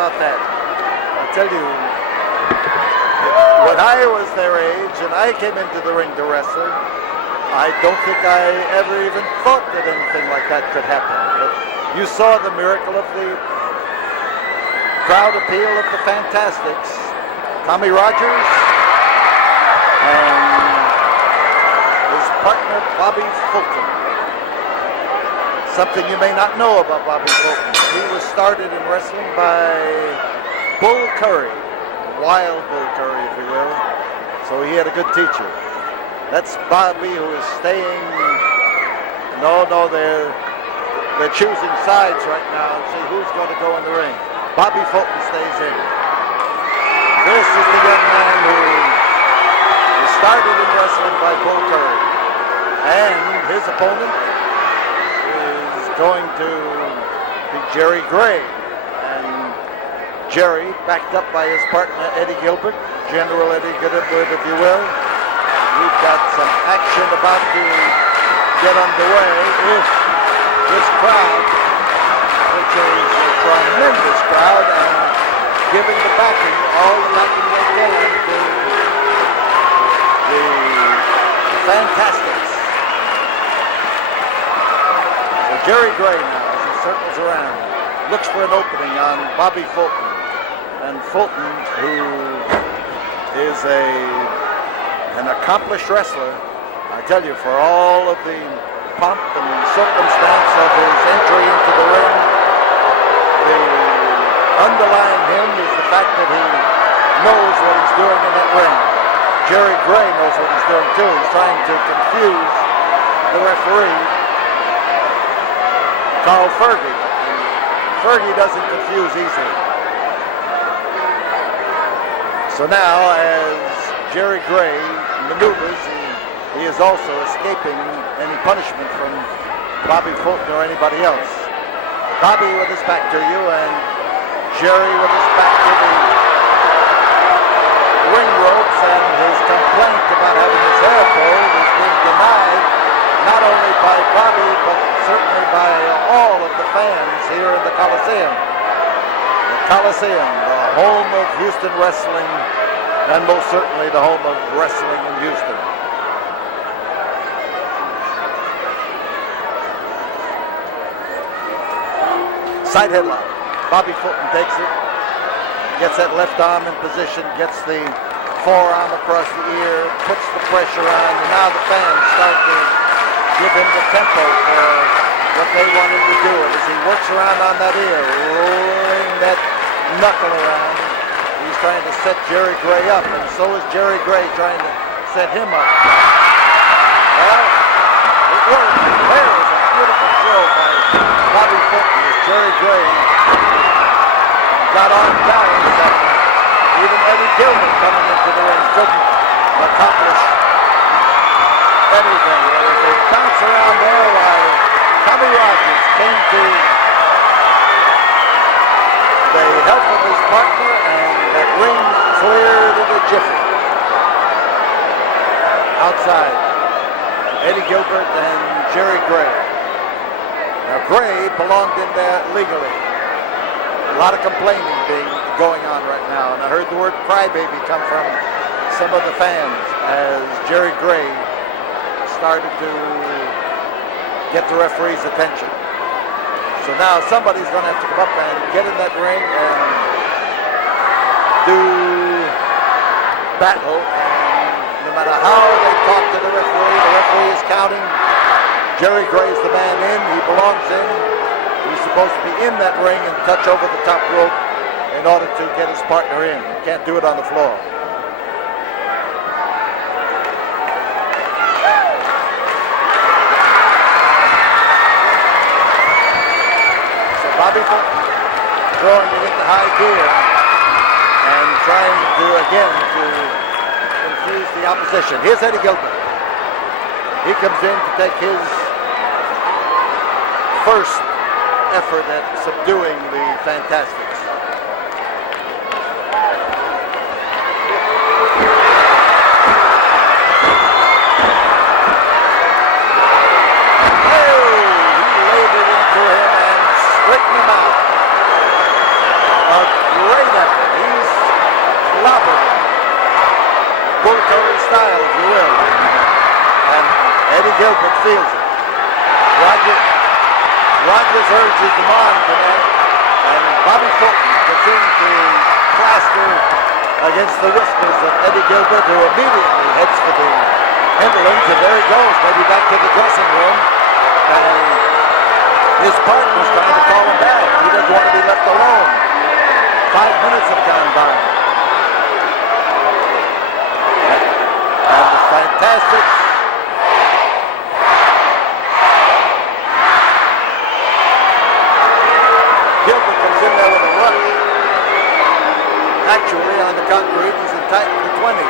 about that. I tell you, when I was their age and I came into the ring to wrestle, I don't think I ever even thought that anything like that could happen. But you saw the miracle of the crowd appeal of the Fantastics, Tommy Rogers and his partner Bobby Fulton. Something you may not know about Bobby Fulton. He was started in wrestling by Bull Curry, Wild Bull Curry, if you will. So he had a good teacher. That's Bobby, who is staying. No, they're choosing sides right now and see who's going to go in the ring. Bobby Fulton stays in. This is the young man who was started in wrestling by Bull Curry, and his opponent is going to be Jerry Gray. And Jerry, backed up by his partner Eddie Gilbert, General Eddie Gilbert, if you will. We've got some action about to get underway if this crowd, which is a tremendous crowd, and giving the backing, all the backing they can to the Fantastics. So Jerry Gray now, as he circles around, looks for an opening on Bobby Fulton. And Fulton, who is an accomplished wrestler, I tell you, for all of the pomp and circumstance of his entry into the ring, the underlying him is the fact that he knows what he's doing in that ring. Jerry Gray knows what he's doing too. He's trying to confuse the referee, Carl Fergie. Fergie doesn't confuse easily. So now, as Jerry Gray maneuvers, he is also escaping any punishment from Bobby Fulton or anybody else. Bobby with his back to you, and Jerry with his back to the ring ropes, and his complaint about having his hair pulled is being denied not only by Bobby, but certainly by all of the fans here in the Coliseum. The Coliseum, the home of Houston wrestling, and most certainly the home of wrestling in Houston. Side headlock. Bobby Fulton takes it, gets that left arm in position, gets the forearm across the ear, puts the pressure on, and now the fans start to give him the tempo for what they want him to do. And as he works around on that ear, rolling that knuckle around, he's trying to set Jerry Gray up, and so is Jerry Gray trying to set him up. Well, it worked. There is a beautiful throw by Bobby Fulton as Jerry Gray got on balance, and even Eddie Gilbert coming into the ring couldn't accomplish anything. There was a bounce around there while Tommy Rogers came to the help of his partner, and that ring cleared in a jiffy. Outside, Eddie Gilbert and Jerry Gray. Now Gray belonged in there legally. A lot of complaining going on right now, and I heard the word crybaby come from some of the fans as Jerry Gray started to get the referee's attention. So now somebody's going to have to come up and get in that ring and do battle. And no matter how they talk to the referee is counting. Jerry Gray's the man in. He belongs in. He's supposed to be in that ring and touch over the top rope in order to get his partner in. He can't do it on the floor. Bobby Fulton throwing it into high gear and trying to, again, to confuse the opposition. Here's Eddie Gilbert. He comes in to take his first effort at subduing the Fantastics. Gilbert feels it. Rogers urges him on to that, and Bobby Fulton gets into plaster against the whiskers of Eddie Gilbert, who immediately heads for the ambulance, and there he goes, maybe back to the dressing room, and his partner's trying to call him back. He doesn't want to be left alone. 5 minutes have gone by. And the Fantastics Gilbert comes in there with a rush. Actually, on the concrete, he's entitled to 20.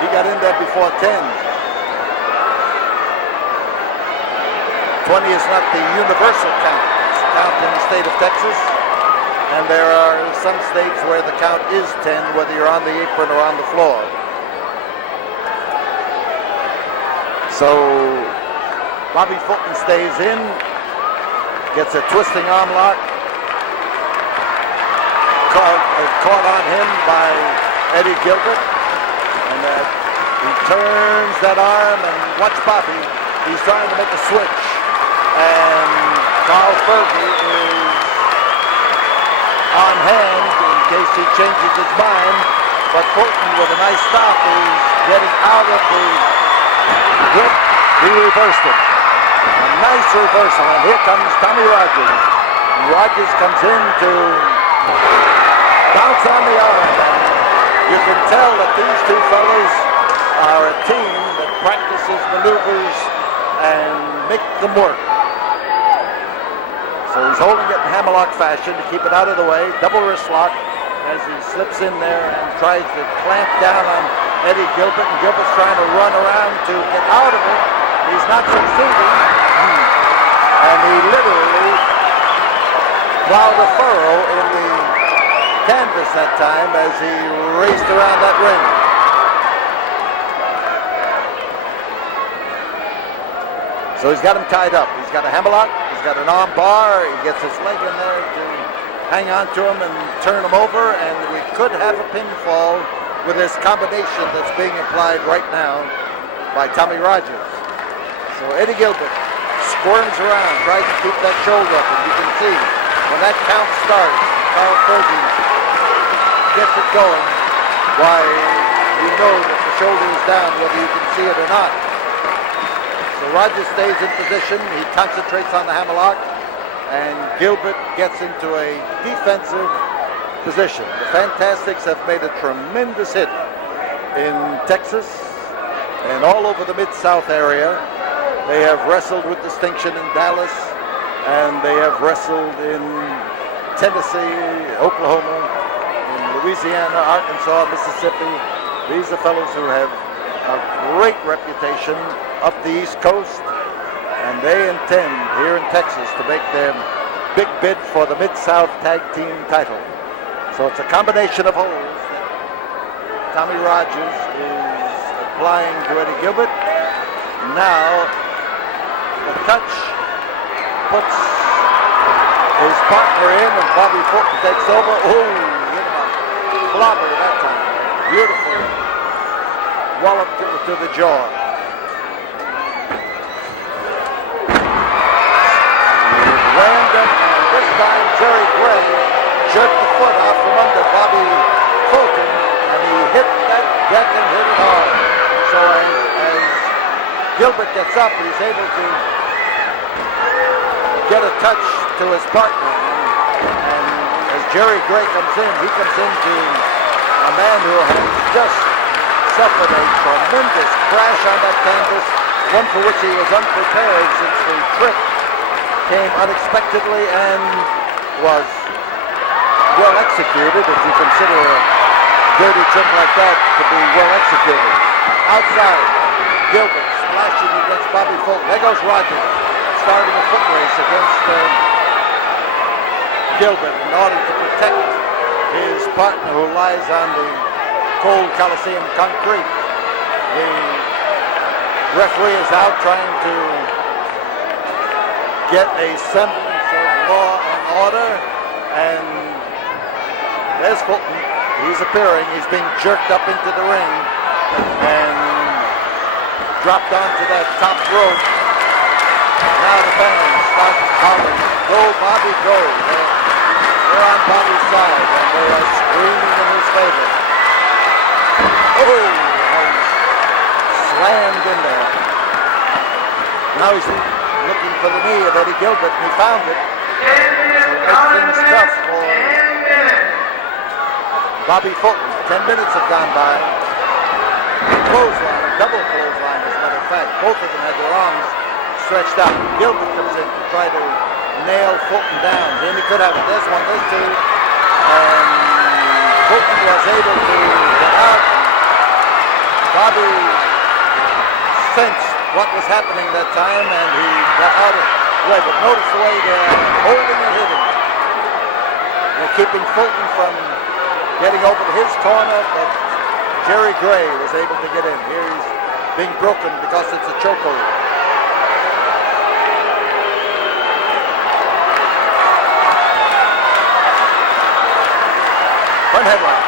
He got in there before 10. 20 is not the universal count. It's a count in the state of Texas. And there are some states where the count is 10, whether you're on the apron or on the floor. So Bobby Fulton stays in, gets a twisting arm lock. Caught on him by Eddie Gilbert, and he turns that arm, and watch Bobby. He's trying to make a switch, and Carl Fergie is on hand in case he changes his mind, but Fulton, with a nice stop, is getting out of the grip. He reversed it. A nice reversal, and here comes Tommy Rogers. Rogers comes in to bounce on the arm, and you can tell that these two fellas are a team that practices maneuvers and make them work. So he's holding it in hammerlock fashion to keep it out of the way, double wrist lock as he slips in there and tries to clamp down on Eddie Gilbert, and Gilbert's trying to run around to get out of it. He's not succeeding, and he literally plowed a furrow in the canvas that time as he raced around that ring. So he's got him tied up. He's got a hammerlock, he's got an arm bar, he gets his leg in there to hang on to him and turn him over, and we could have a pinfall with this combination that's being applied right now by Tommy Rogers. So Eddie Gilbert squirms around, tries to keep that shoulder up, and you can see when that count starts, Carl Fergie gets it going, why you know that the shoulder is down whether you can see it or not. So Rogers stays in position, he concentrates on the hammerlock, and Gilbert gets into a defensive position. The Fantastics have made a tremendous hit in Texas and all over the Mid-South area. They have wrestled with distinction in Dallas, and they have wrestled in Tennessee, Oklahoma, in Louisiana, Arkansas, Mississippi. These are fellows who have a great reputation up the East Coast, and they intend here in Texas to make their big bid for the Mid-South Tag Team title. So it's a combination of holds that Tommy Rogers is applying to Eddie Gilbert. Now the touch puts his partner in, and Bobby Fulton takes over. Oh, hit him up. Clobber that time. Beautiful. Wallop to the jaw. Rammed him, and this time Jerry Gray jerked the foot out from under Bobby Fulton, and he hit that deck and hit it hard. So as Gilbert gets up, he's able to get a touch to his partner. And as Jerry Gray comes in, he comes into a man who has just suffered a tremendous crash on that canvas, one for which he was unprepared since the trip came unexpectedly and was well executed, if you consider a dirty trick like that to be well executed. Outside, Gilbert splashing against Bobby Fulton. There goes Rogers, starting a foot race against Gilbert in order to protect his partner who lies on the cold Coliseum concrete. The referee is out trying to get a semblance of law and order, and there's Fulton. He's appearing. He's being jerked up into the ring and dropped onto that top rope. Now the fans start hollering, "Go, Bobby, go!" They're on Bobby's side, and they are screaming in his favor. Oh, slammed in there. Now he's looking for the knee of Eddie Gilbert, and he found it. So it makes things tough for Bobby Fulton. 10 minutes have gone by. Clothesline, double clothesline, as a matter of fact. Both of them had their arms stretched out. Gilbert comes in to try to nail Fulton down. Then he could have it. There's one, there's two. And Fulton was able to get out. Bobby sensed what was happening that time, and he got out of the way. But notice the way they're holding and hitting. They're keeping Fulton from getting over to his corner, but Jerry Gray was able to get in. Here he's being broken because it's a chokehold. Front headlock.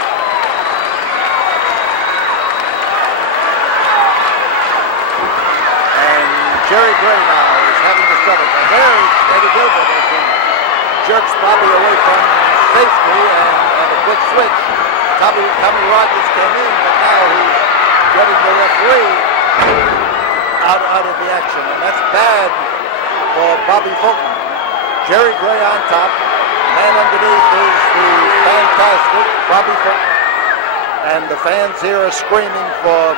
And Jerry Gray now is having the struggle. And there Eddie Gilbert as he jerks Bobby away from safety and a quick switch. Tommy Rogers came in, but now he's getting the referee out of the action. And that's bad for Bobby Fulton. Jerry Gray on top. Man underneath is the fantastic Bobby Fulton. And the fans here are screaming for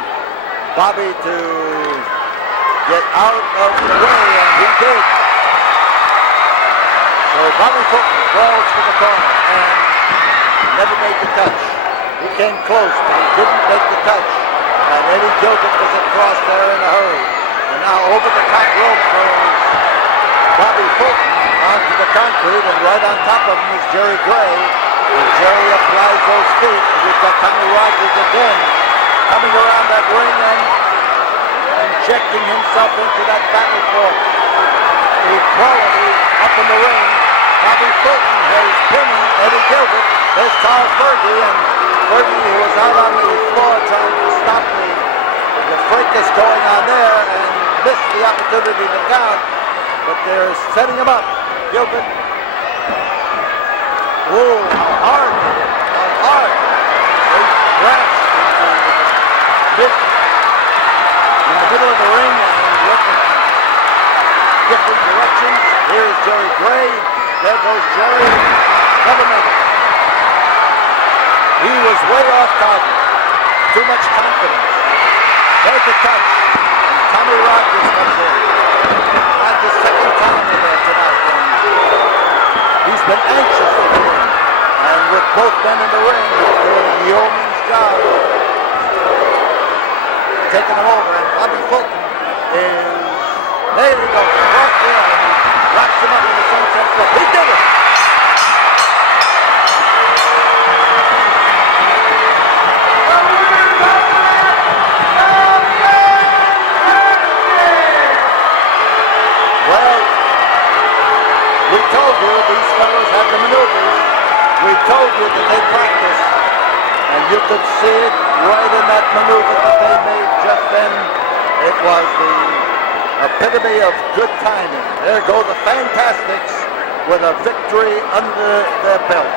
Bobby to get out of the way, and he did. So Bobby Fulton crawls to the corner and never made the touch. He came close, but he didn't make the touch. And Eddie Gilbert was across there in a hurry. And now over the top rope goes Bobby Fulton onto the concrete, and right on top of him is Jerry Gray. And Jerry applies those feet. We've got Tommy Rogers again coming around that ring and injecting himself into that battle for equality up in the ring. Bobby Fulton is pinning Eddie Gilbert. There's Carl Fergie, and Fergie, who was out on the floor trying to stop the fracas going on there, and missed the opportunity to count, but they're setting him up. Gilbert. Oh, how hard he hit. How hard. They crashed in the middle of the ring and looking different directions. Here's Jerry Gray. There goes Jerry. Never made it. He was way off target. Too much confidence. There's a touch. And Tommy Rogers comes in. Not the second time in there tonight. And he's been anxious to get in. And with both men in the ring, he's doing a yeoman's job of taking him over. And Bobby Fulton is, there he goes, right there. And he wraps him up in the sunset flip. He did it! We told you these fellows had the maneuvers. We told you that they practiced. And you could see it right in that maneuver that they made just then. It was the epitome of good timing. There go the Fantastics with a victory under their belt.